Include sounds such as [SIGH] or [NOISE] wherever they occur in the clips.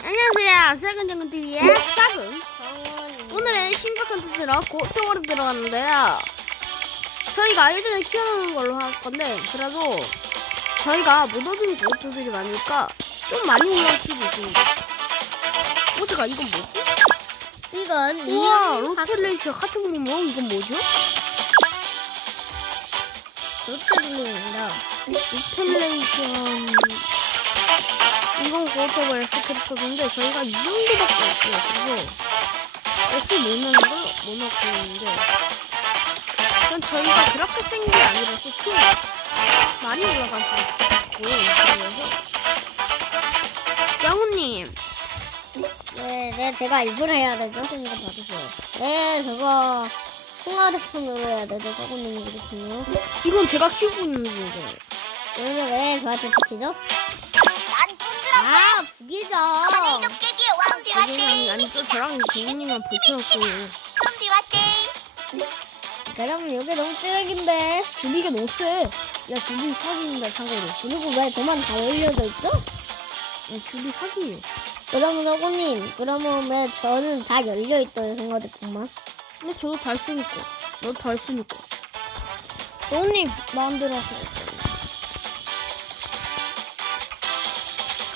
안녕하세요. 작은 정근 TV의 싹은 오늘은 신박한 뜻으로 고통으로 들어갔는데요. 저희가 아이들을 키우는 걸로 할 건데 그래도 저희가 못 얻은 고트들이 많으니까 좀 많이 올라올 수도 있습니다. 어, 잠깐 이건 뭐지? 이건 우와, 로텔레이션 같은 구멍 이건 뭐죠? 로테블링입니다. 로텔레이션 이건 고토벌 스크립터인데 저희가 이 정도밖에 없어요. 그래서 넣는 걸못 넣고 있는데 그건 저희가 그렇게 센 게 아니라서 좀 많이 올라갈 수 있고 그래서 영우님 네, 네, 제가 입을 해야 되죠. 이거 받으세요. 네, 저거 통화대폰으로 해야 되죠. 저거는 그렇군요. 이건 제가 키우고 있는 거예요. 오늘 왜 저한테 시키죠? 도깨비의 왕비 아니 저 저랑 재민이만 불편했고 좀비 왔대. 그러면 여기 너무 쓰레기인데. 주비가 너무 세. 야 주비 사기인다 참고로. 그리고 왜 저만 다 열려져 있죠? 야 주비 사기예요. 그러면 서구님, 그러면 왜 저는 다 열려있어요, 통화대폰만? 근데 저도 달 쓰니까. 너도 달 쓰니까. 너님 마음대로 하세요.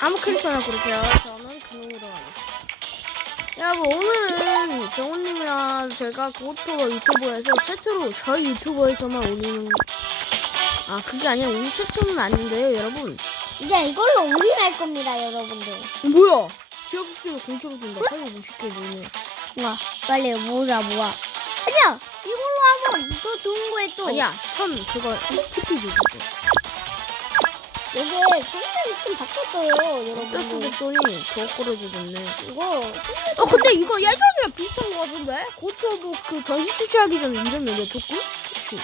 아무 캐릭터나 고르세요. 저는 그놈으로. 여러분 오늘은 정훈님이랑 제가 고토버 유튜버에서 최초로 저희 유튜버에서만 올리는 아 그게 아니라 오늘 최초는 아닌데요 여러분 이제 이걸로 올인할 겁니다, 여러분들. 어, 뭐야 기억기로 공짜로 준다 850개 주네 와, 빨리 모으자, 모아. 아니야! 이걸로 하면 더 좋은 거에 또. 아니야 천 그거 TP 주고 여기 상당히 좀 바뀌었어요, 또 여러분들. 줬더니 더 끌어주겠네 이거 어 근데 이거 예전이랑 비슷한 거 같은데? 고쳐도 그 전시 출시하기 전에 이랬는데 조금? 그치?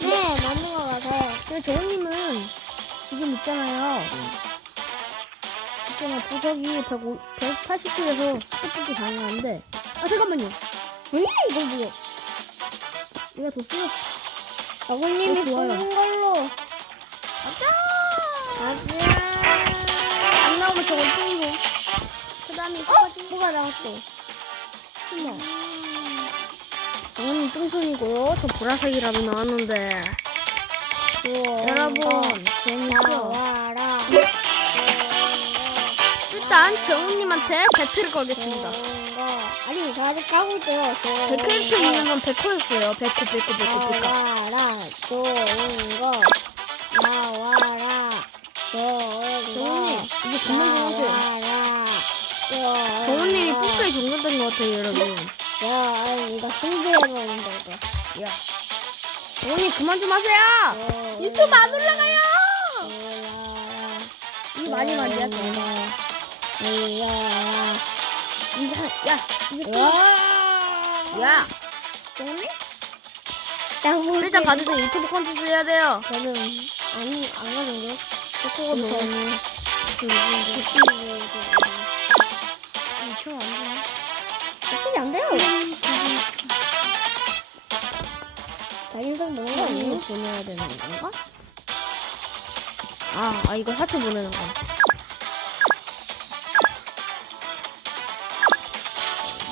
네 맞는 것 같아요. 근데 정우님은 지금 있잖아요 있잖아 보석이 105, 180kg에서 10분밖에 가능한데 아 잠깐만요 왜 이거 뭐야? 얘가 더 세요 저글님이 어, 좋아요. 뽑는 걸로. 가자. 안 나오면 저건 똥이고 그 다음에 어? 뭐가 나왔어? 어머 정우님 똥손이고요 저 보라색이라도 나왔는데. 여러분 재밌죠? 나와라. 일단 정우님한테 배틀을 걸겠습니다 거. 아니 저 아직 하고 있어요. 제 캐릭터 있는 건 100%였어요. 100%, 100%, 100%, 100%. 나와라. 좋은 거. 나와라. 거. 정우님, 이게 그만 좀 하세요. 나와라. 좋은 정우님이 거. 뿜게 종료된 것 같아요, 여러분. 야, 아니, 이거 승부해버린다, 이거. 야. 정우님, 그만 좀 하세요! 어, 유튜브 안 올라가요! 이게 많이. 이게, 한- 야, 이게 또. 와. 야! 정우님? 뭐 일단 받으세요. 유튜브 콘텐츠 해야 돼요. 저는 안, 안 가는데. 그거 너무. 너무. 이천 안 되나? 어떻게 안 돼요? 자인성 먹는 거 아니에요? 보내야 되는 건가? 아, 아, 이거 하트 보내는 거.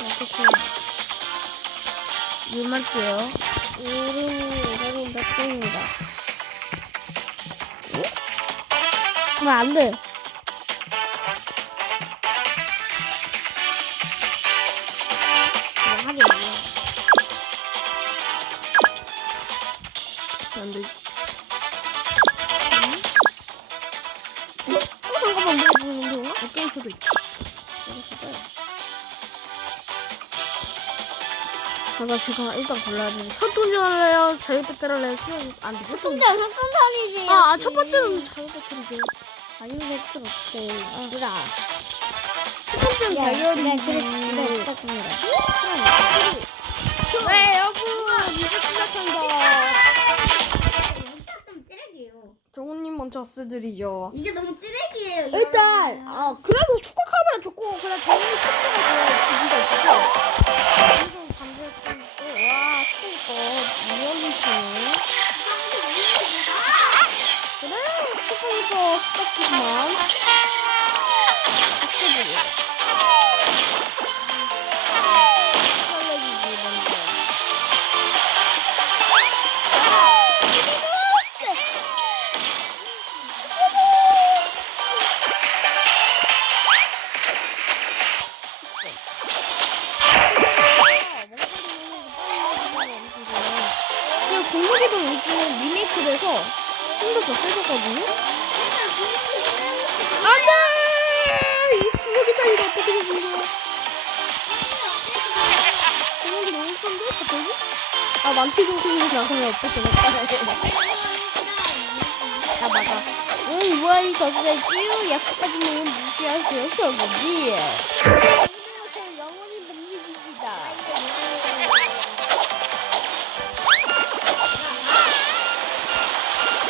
어떻게. 일말게요. 우리 여러분 백종입니다. 그럼 안 돼. 그냥 하긴 안 돼. 잠깐만, 뭐? 어떤 소리? 제가 지금 일단 골라야 돼. 혈통전 할래요? 자유 배틀 할래요? 수영 안 돼. 혈통. 진짜 사건살이지. 아, 아, 첫 번째는 자유 배틀이죠. 아니, 백종 없어. 아, 그래. 첫 번째는 그래. 그래, 그래, 그래. 네, 여러분. 이제 시작한다. 좀 찌르기예요. 정우님 먼저 쓰드리죠. 이게 너무 찌르기예요. 일단, 아, 그래도 축구 카메라 좋고, 그냥 정우님 쳤다가 그기가 있었어. 완전 방금 와, 스테이커. 무언이지. 그래, 축구부 Bakayım ben. İşte böyle. 무시할 수 없어 뭐지? 영원히 못 이깁니다.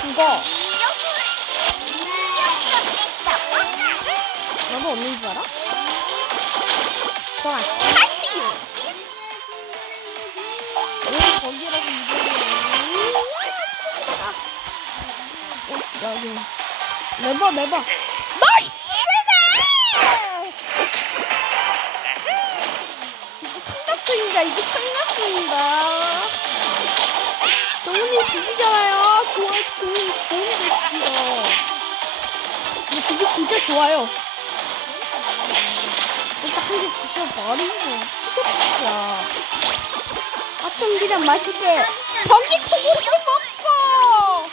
죽어. 너도 없는 줄 알아? 좋아. 하시오. 왜 거기라고 이러냐? 어, 여기. 내봐, 내봐. 나이스! 삼각형이다. 이게 삼각형이다. 정훈이 죽이잖아요. 좋아, 좋은, 좋은데 죽이다. 근데 죽이 진짜 좋아요. 일단 한개 부셔버리고 부셔버려. 아tom기름 맛있게 전기통으로 좀 먹고.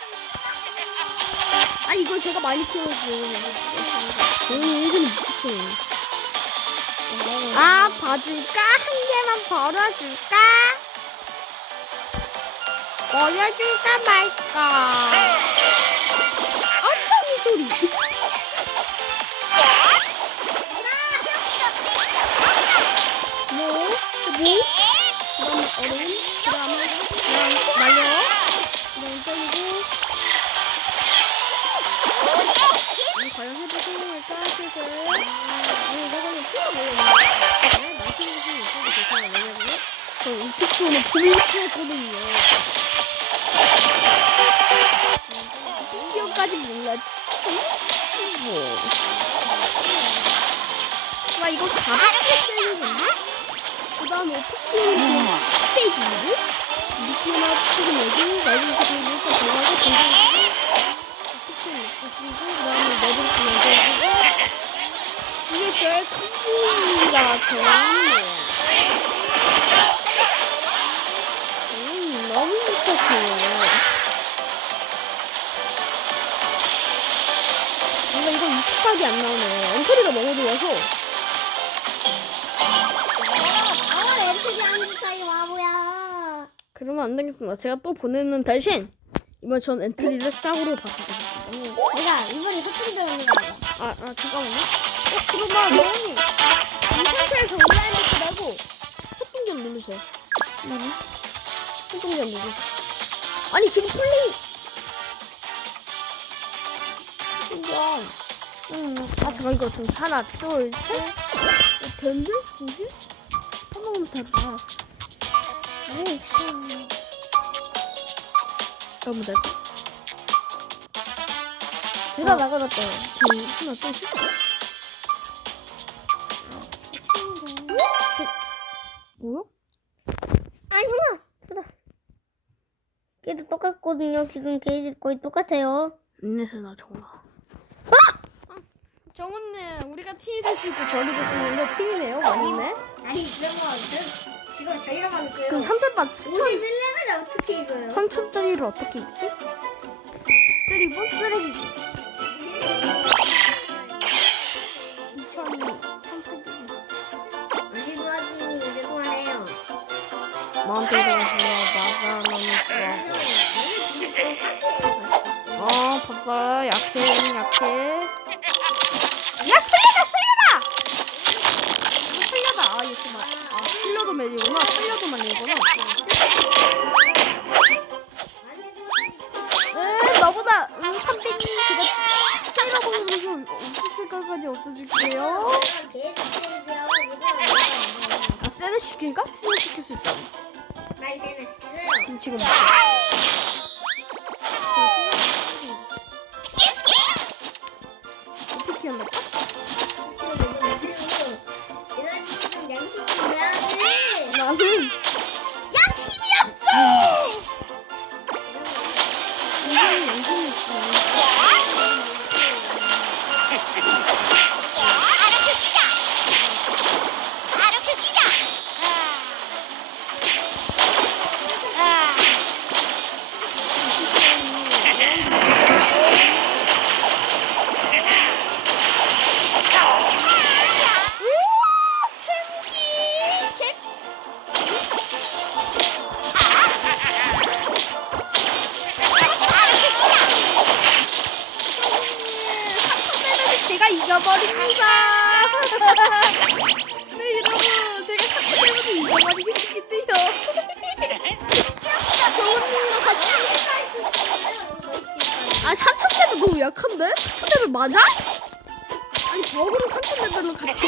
아 이거 제가 많이 키워줘. 오 이거는 무슨 아 봐줄까? 한 개만 벌어줄까? 벌어줄까 말까? 어떤 이 소리? 뭐? 뭐? 저 우피치오는 고민을 했거든요. 피오까지 몰랐지. 뭐. 나 이거 가볍게 쓰려나? 그 다음에 피키는 페이지고 미키나 피키는 여기 말고 그리고 일단 들어가고 건드리고 피키는 이렇게 쓰고 그 다음에 레드부터 연결해주고 이게 저의 컴보가 되었네요 너무 못하시네요 뭔가 이거 익숙하게 안 나오네 엉터리가 너무 좋아서 아, 안 좋다, 이 바보야. 그러면 안 되겠습니다. 제가 또 보내는 대신 이번 전 엔트리를 싹으로 바꾸겠습니다. 내가 이번에 소품 들어오는. 아, 아 잠깐만요. 어, 그러면 여원님 이 상태에서 온라인 배트 말고 활동점 누르세요. 뭐니? 활동점 누르세요. 아니 지금 플레이. 이건 음, 아 잠깐 이거 좀 하나 둘 셋. 어, 된대? 뭐지? 한 번만 더 봐. 오, 잠깐만. 될까? 누가 막아놨대요. 그 하나 또? 뭐 똑같거든요. 지금 걔 거의 똑같아요. 인내세나 정아. 정훈님, 우리가 팀이 될수 있고 저리 되시는데 팀이네요, 아니네? 아니, 그런 거, 저, 지금 저희가 만들고요. 그 3패반 51레벨을 어떻게 이거요? 3천짜리를 어떻게 입지? 쓰리본 쓰레기. 2천이 1,800이. 아니, 누아님이 이제 통화해요. 맞아, 너무. 어, 봤어요. 약해, 약해. 야, 살려다! 이거 살려다. 아, 이거 막, 아, 살려도 맨이구나. 살려도 맨이구나. 응, 너보다, 응, 300이 그거 살려고 그러면 없어질 까지 없어질게요. 아, 세는 시킬까? 세는 시킬 수 있다. 그럼 지금 Yeah. 아 3천 레벨 너무 약한데? 3천 레벨 맞아? 아니 버그로 3천 레벨로 같이.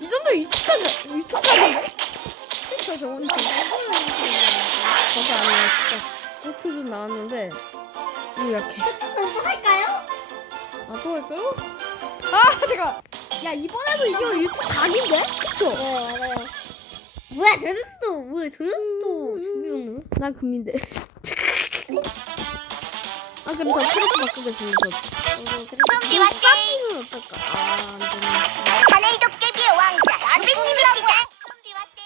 이 정도 유튜브까지 유튜브까지. 그쵸 정원님. 버그 아니야 진짜. 포트도 나왔는데 너무 약해. 또 할까요? 아또 할까요? 아 잠깐. 야 이번에도 이거 유튜브 각인데? 그쵸? 네 알아요. 뭐야 저녁도 뭐야 저녁도 준비했네. 난 금인데. [LAUGHS] 아 그럼 저 프로트 바꾸겠습니다. 저. 좀비 왔대. 는 어떨까? 아, 안 되네. 하늘 도깨비의 왕자 선배님이시다. 좀비 왔대.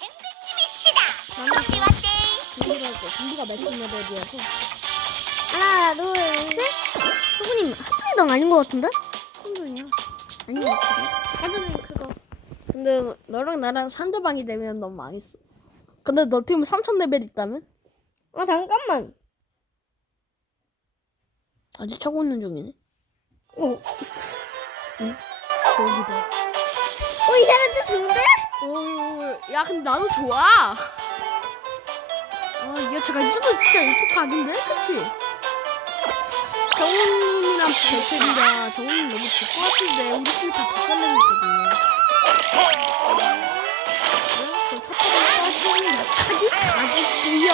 선배님이시다. 좀비 왔대. 준비라고. 준비가 몇십 레벨이어서. 하나 둘셋 수근님 한정당 아닌 것 같은데? 한정이야. 아닌 것 같은데? 한정이 그거. 근데 너랑 나랑 상대방이 되면 너무 망했어. 근데 너 팀은 3천 레벨 있다면? 아 잠깐만. 아직 차고 있는 중이네. 어. 저기다. 어 이 사람들 좋은데? 오, 야 근데 나도 좋아. 아, 이거 잠깐 이거 진짜 이쪽 각인데, 그치? 정훈님이랑 배틀이라 정훈님 너무 좋을 것 같은데 우리 팀다 박살내고 있거든요. 저첫 번째 정훈님 각이 각이고요.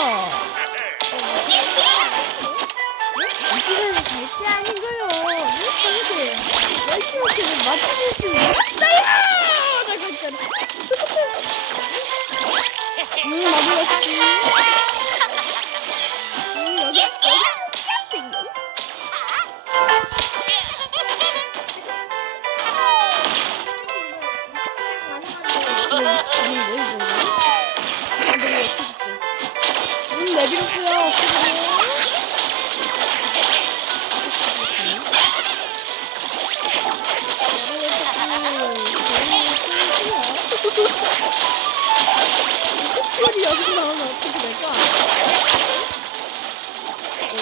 이쪽에서 갈게 아니고요. 이렇게 열심히 맞춰줄 수 있어요. 라고 했잖아. 음, 나도 역시. 음, 여기? 아, 예쁘겠어. 음, 내비렸어요, 지금. 특별히 여기 나오면 어떻게 될까? 어.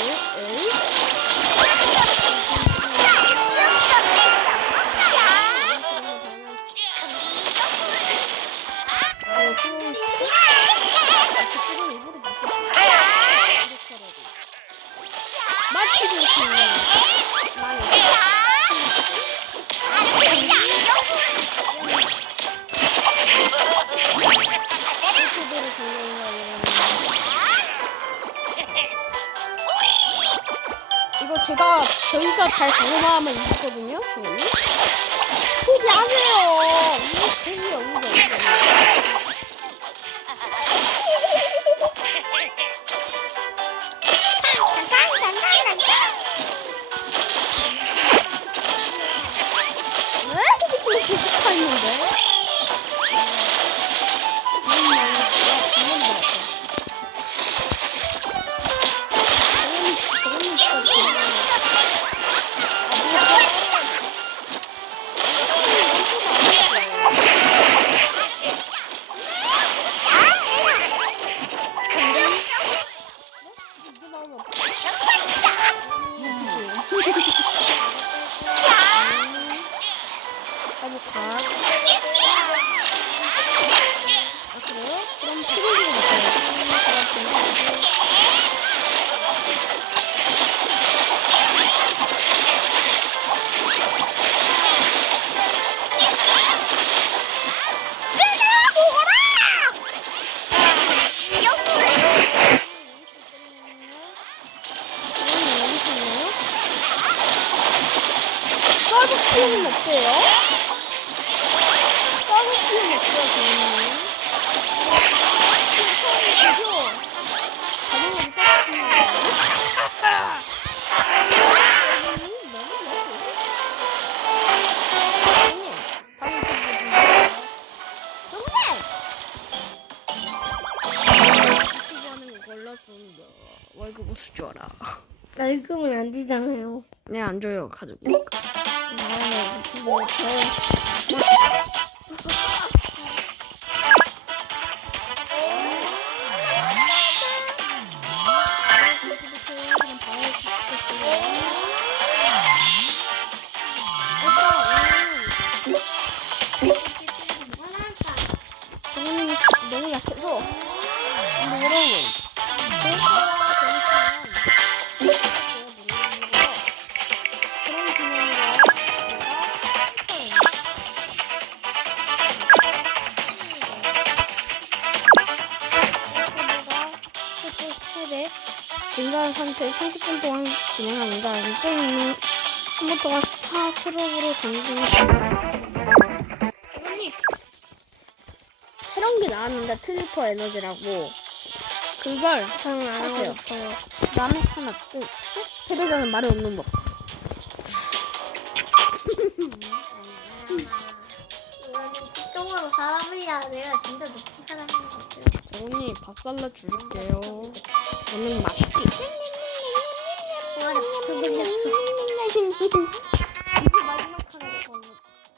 마치고 있네. 제가 저희가 잘 방어하면 이기거든요, 저는. 포기하세요. 이거 없는 거 있는데? [LAUGHS] 걸렸습니다. 월급 없을 줄 알아. 날금은 안 주잖아요. 네, 안 줘요, 가족. 아, 뭐, 저 상태 30분 동안 진행합니다. 일정은 3분 동안 스타 트럭으로 던지는 어머니 새로운 게 나왔는데 트리퍼 에너지라고 그걸 저는 안 하고 하세요. 싶어요. 남의 하나 또 패배자는 말이 없는 법. 똥으로 사람이야. 내가 진짜 높은 사람인 것 같아. 어머니 밥살라 줄게요. 오늘 맛있게.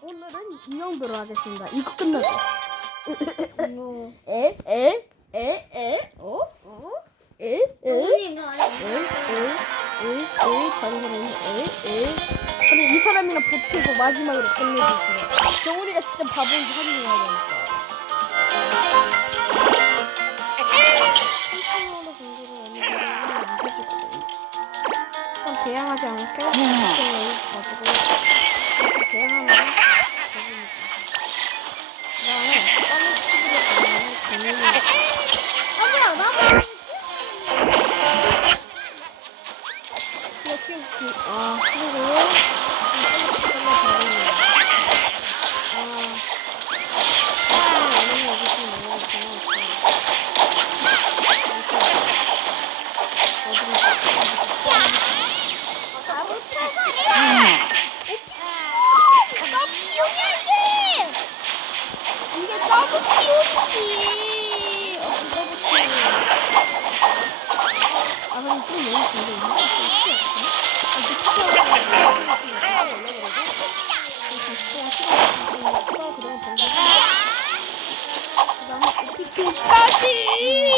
오늘은 인형으로 하겠습니다. 이거 끝나고. 에? 에? 에? 에? 어? 어? 에? 에? 에? 에? 에? 에? 사람이 에? 에? 근데 이 사람이랑 붙이고 마지막으로 끝내주세요. 정우리가 진짜 바보인지 확인해야 되 대항하지 않을게. 가지고 아좀 너무 잘돼 있나? 아 OPT까지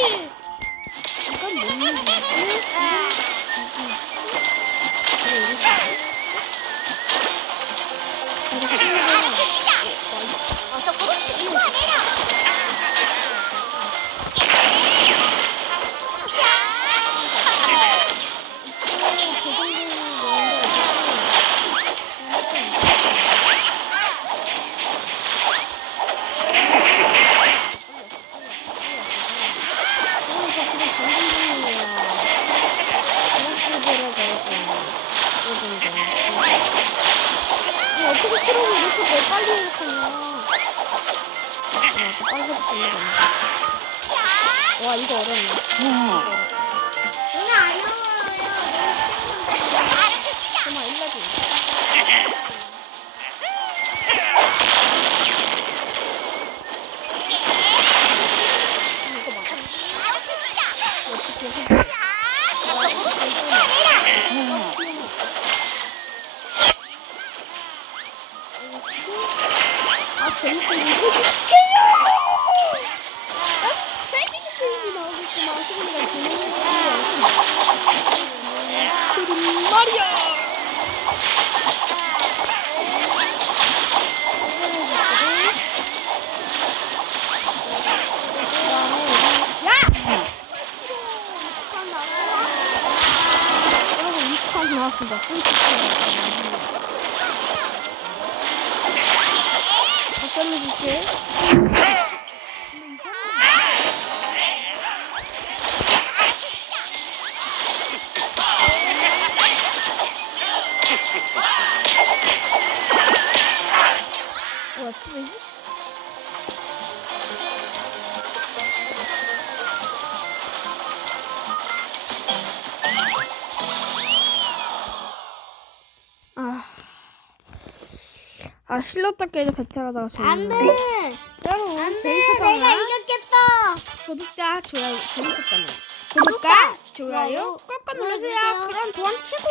와, 이거 어렵네. 누나 안 어려워요. 정말 일러줘. 이거? 어떻게 해? 아, 재밌게 이거 나오겠구만. 소리가 재밌는 그림 말이야! 야! 여러분, 2차 나왔습니다. 스위치 다 잘라줄게. 실렸다 깨져 배틀하다가 안 돼. 졌네. 여러분 안 돼. 재밌었다면 내가 이겼겠다. 구독과 좋아요 재밌었다면 구독과 좋아요 꾹꾹 눌러주세요. 그럼 도안 최고.